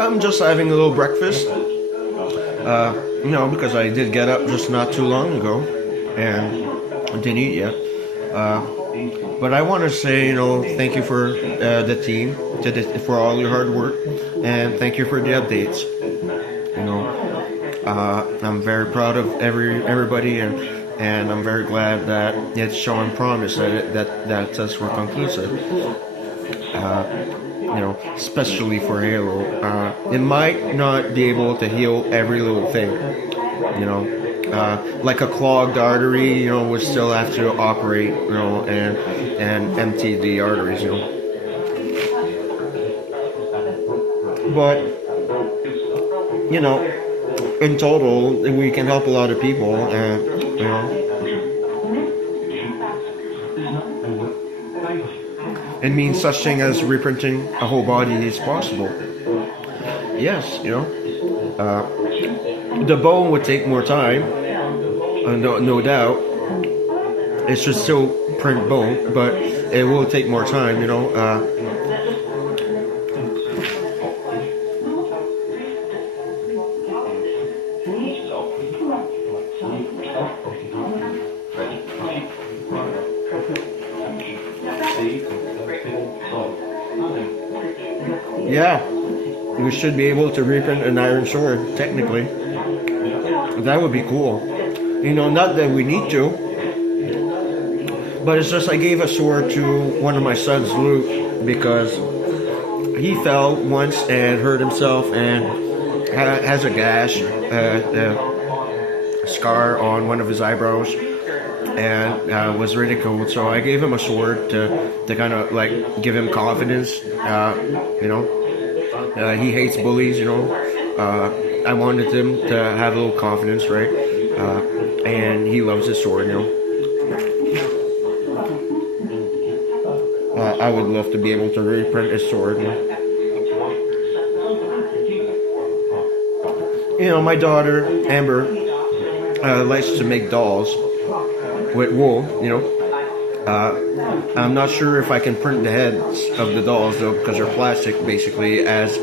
I'm just having a little breakfast. Because I did get up just not too long ago, and I didn't eat yet. Uh, but I want to say, thank you for the team, for all your hard work, and thank you for the updates. I'm very proud of everybody, and I'm very glad that it's showing promise that tests were conclusive. Especially for Halo. It might not be able to heal every little thing. Like a clogged artery, would still have to operate, and empty the arteries, But in total, we can help a lot of people, and it means such thing as reprinting a whole body is possible. Yes, the bone would take more time, no doubt. It should still print bone, but it will take more time, Yeah, we should be able to reprint an iron sword, technically. That would be cool. Not that we need to, but it's just I gave a sword to one of my sons, Luke, because he fell once and hurt himself and has a gash, a scar on one of his eyebrows, and was ridiculed. So I gave him a sword to kind of like give him confidence. He hates bullies. I wanted him to have a little confidence, right? And he loves his sword. I would love to be able to reprint his sword. My daughter Amber likes to make dolls with wool, I'm not sure if I can print the heads of the dolls though, because they're plastic basically, as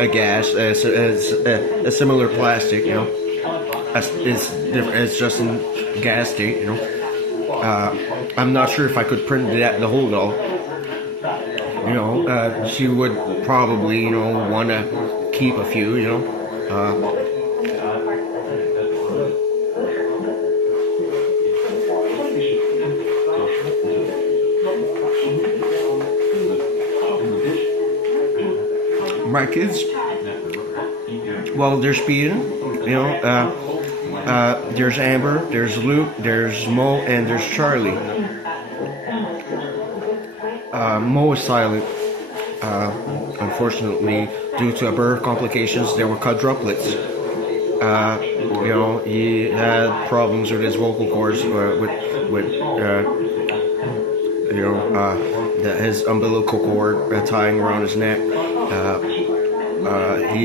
a gas, as a similar plastic, it's different. It's just in gas state, I'm not sure if I could print the whole doll. She would probably, want to keep a few, My kids, well, they're speeding, there's Amber, there's Luke, there's Mo, and there's Charlie. Mo is silent. Unfortunately, due to birth complications, there were quadruplets. He had problems with his vocal cords, his umbilical cord tying around his neck.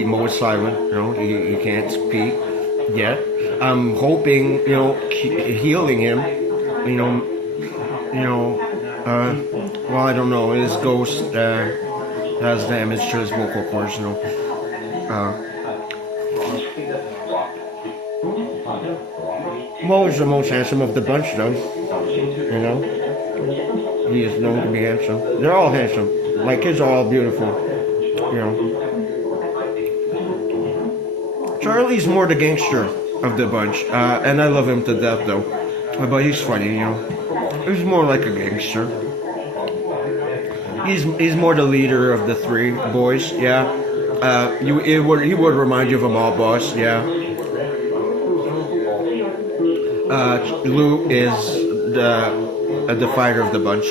Mo is silent, he can't speak yet. I'm hoping, healing him, well, I don't know, his ghost has damage to his vocal cords, Mo is the most handsome of the bunch, though, he is known to be handsome. They're all handsome. My kids are all beautiful, Charlie's more the gangster of the bunch, and I love him to death though. But he's funny, He's more like a gangster. He's more the leader of the three boys, yeah. He would remind you of a mob boss, yeah. Lou is the fighter of the bunch,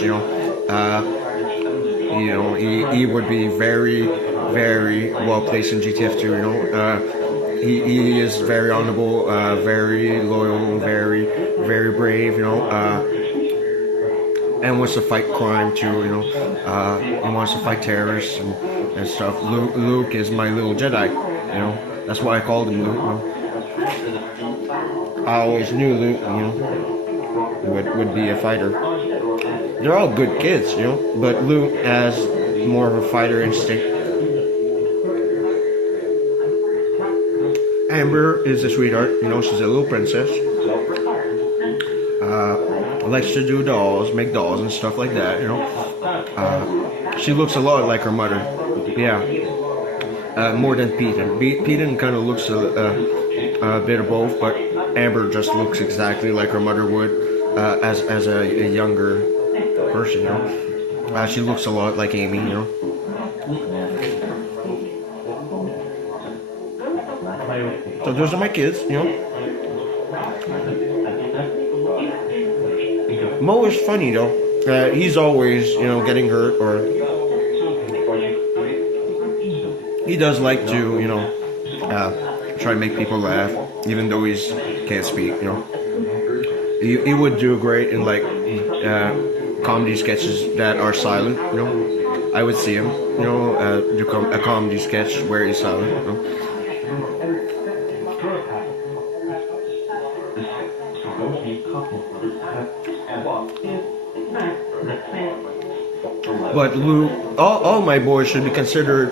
he would be very, very well placed in GTF 2, He is very honorable, very loyal, very, very brave, and wants to fight crime too, he wants to fight terrorists and stuff. Luke is my little Jedi, that's why I called him Luke. I always knew Luke, would be a fighter. They're all good kids, but Luke has more of a fighter instinct. Amber is a sweetheart. She's a little princess. Likes to do dolls, make dolls and stuff like that. She looks a lot like her mother. Yeah. More than Peyton. Peyton kind of looks a bit of both, but Amber just looks exactly like her mother would as a younger person. She looks a lot like Amy. So those are my kids. Mo is funny though. He's always getting hurt, or he does like to try to make people laugh, even though he can't speak. He would do great in like comedy sketches that are silent. I would see him do a comedy sketch where he's silent. But Lou, all my boys should be considered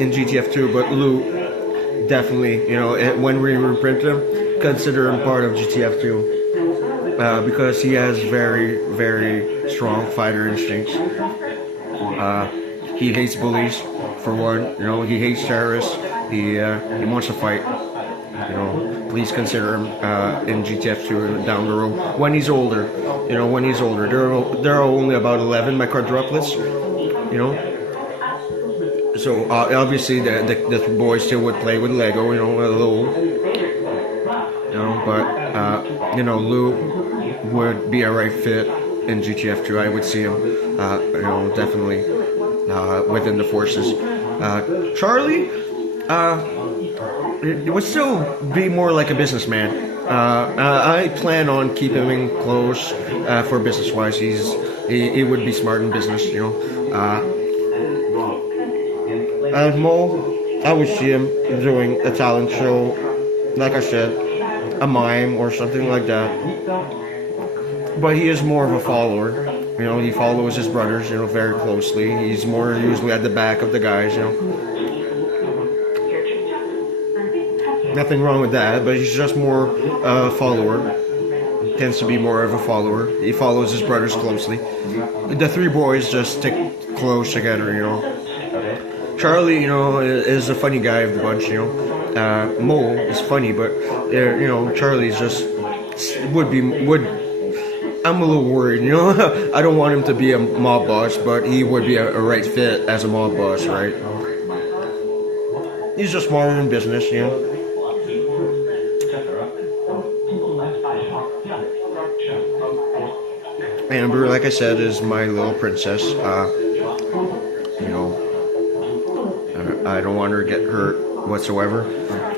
in GTF 2, but Lou, definitely, when we reprint him, consider him part of GTF 2, because he has very, very strong fighter instincts. He hates bullies, for one. He hates terrorists. He wants to fight. Please consider him in GTF 2 down the road when he's older. When he's older, there are only about 11 my quadruplets. So obviously the boys still would play with Lego. A little. But Lou would be a right fit in GTF 2. I would see him, definitely within the forces. Charlie, it would still be more like a businessman. I plan on keeping him close for business-wise. He would be smart in business, And Mo, I would see him doing a talent show, like I said, a mime or something like that. But he is more of a follower. He follows his brothers, very closely. He's more usually at the back of the guys, Nothing wrong with that, but he's just more a follower. Tends to be more of a follower. He follows his brothers closely. The three boys just stick close together, Charlie, is a funny guy of the bunch, Mo is funny, but Charlie's just would. I'm a little worried, I don't want him to be a mob boss, but he would be a right fit as a mob boss, right? He's just smarter in business, Amber, like I said, is my little princess. I don't want her to get hurt whatsoever.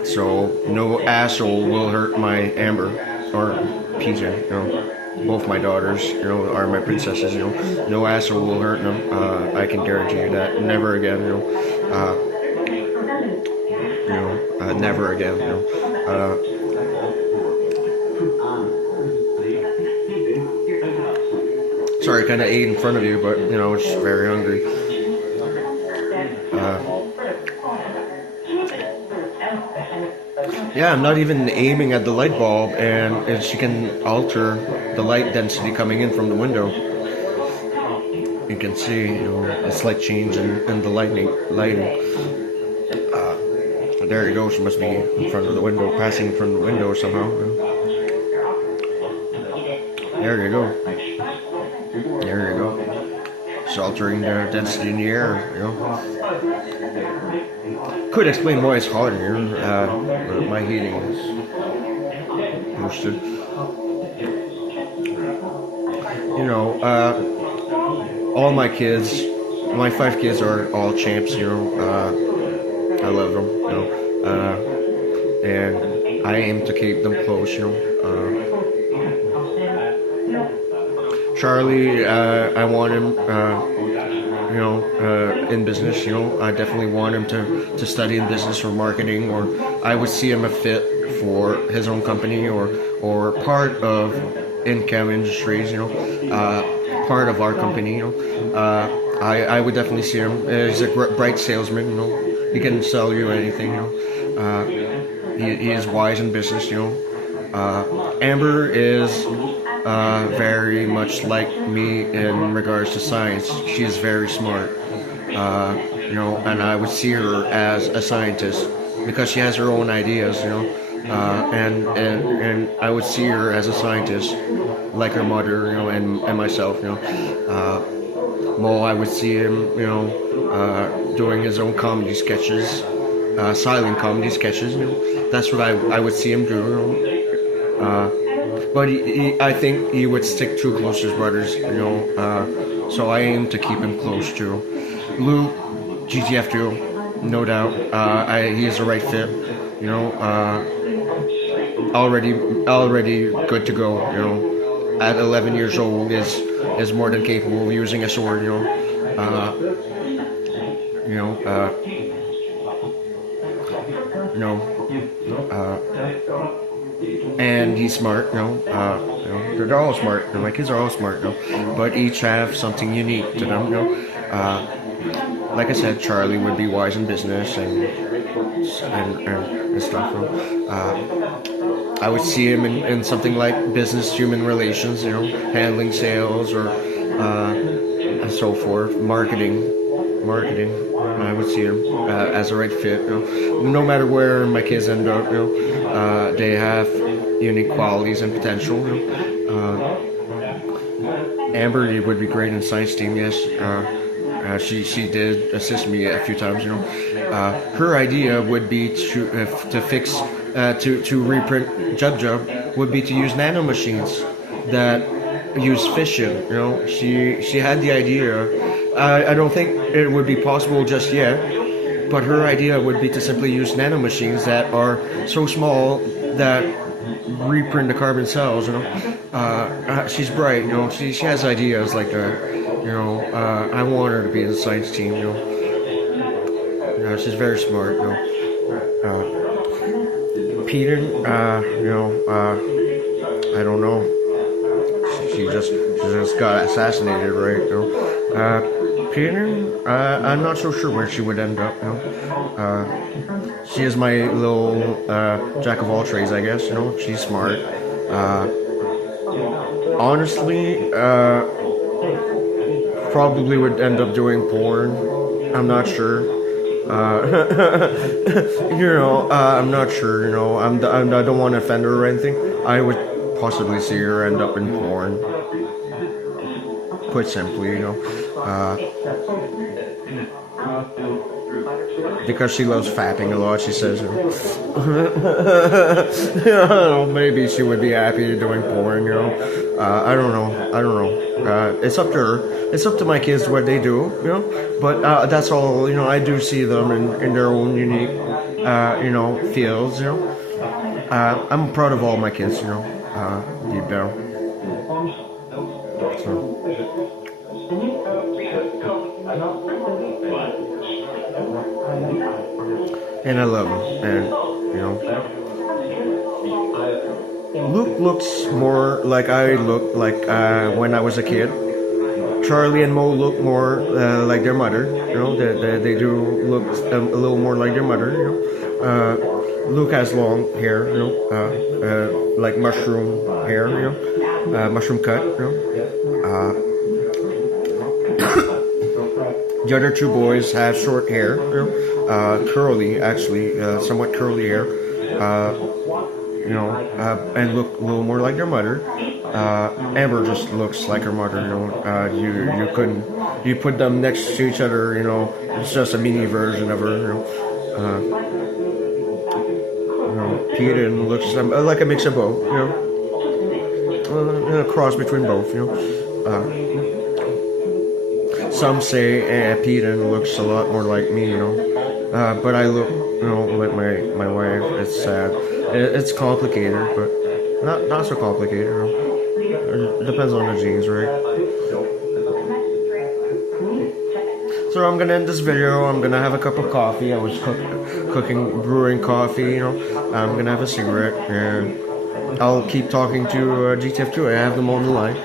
So no asshole will hurt my Amber or Peter. Both my daughters, are my princesses. No asshole will hurt them. I can guarantee you that. Never again. Never again. Sorry, I kind of ate in front of you, but it's very hungry. Yeah, I'm not even aiming at the light bulb, and she can alter the light density coming in from the window. You can see, a slight change in the lighting. There you go. She must be in front of the window, passing from the window somehow. There you go. There you go. It's altering the density in the air, Could explain why it's hot here. My heating is boosted. All my kids, my 5 kids are all champs, I love them, and I aim to keep them close, Charlie, I want him, in business, I definitely want him to study in business or marketing, or I would see him a fit for his own company or part of Income Industries, part of our company, I would definitely see him. He's a bright salesman, he can sell you anything, he is wise in business. Amber is very much like me in regards to science. She is very smart. And I would see her as a scientist because she has her own ideas. And I would see her as a scientist, like her mother, and myself. Mo, I would see him, doing his own comedy sketches, silent comedy sketches. That's what I would see him do. But I think he would stick too close to his brothers. So I aim to keep him close to Luke, GTF2, no doubt. He is the right fit. Already good to go. At 11 years old is more than capable of using a sword. And he's smart. They're all smart. My kids are all smart. But each have something unique to them. Like I said, Charlie would be wise in business and stuff. I would see him in something like business, human relations, handling sales or and so forth, marketing. I would see him as a right fit. No matter where my kids end up, they have unique qualities and potential. Amber would be great in science team. Yes. She did assist me a few times. Her idea would be to fix to reprint Jub Jub would be to use nano machines that use fission. She had the idea. I don't think it would be possible just yet, but her idea would be to simply use nano machines that are so small that reprint the carbon cells. She's bright. She has ideas like that. I want her to be in the science team. She's very smart. Peter, I don't know. She just got assassinated, right? Peter, I'm not so sure where she would end up. She is my little jack of all trades, I guess. She's smart. Honestly, probably would end up doing porn. I'm not sure. I'm not sure. I don't want to offend her or anything. I would possibly see her end up in porn. Put simply, because she loves fapping a lot. She says, maybe she would be happy doing porn. I don't know. It's up to her. It's up to my kids what they do. But that's all. I do see them in their own unique, fields. I'm proud of all my kids. Deep down. So. And I love him, and Luke looks more like I looked like when I was a kid. Charlie and Mo look more like their mother. They do look a little more like their mother. Luke has long hair, like mushroom hair, mushroom cut. The other two boys have short hair, curly, actually, somewhat curly hair, and look a little more like their mother. Amber just looks like her mother. You couldn't, you put them next to each other. It's just a mini version of her. Peter looks like a mix of both. A cross between both. Some say Peter looks a lot more like me, but I look, like my wife. It's sad. It's complicated, but not so complicated. It depends on the genes, right? So I'm gonna end this video. I'm gonna have a cup of coffee. I was brewing coffee. I'm gonna have a cigarette, and I'll keep talking to GTF2. I have them on the line.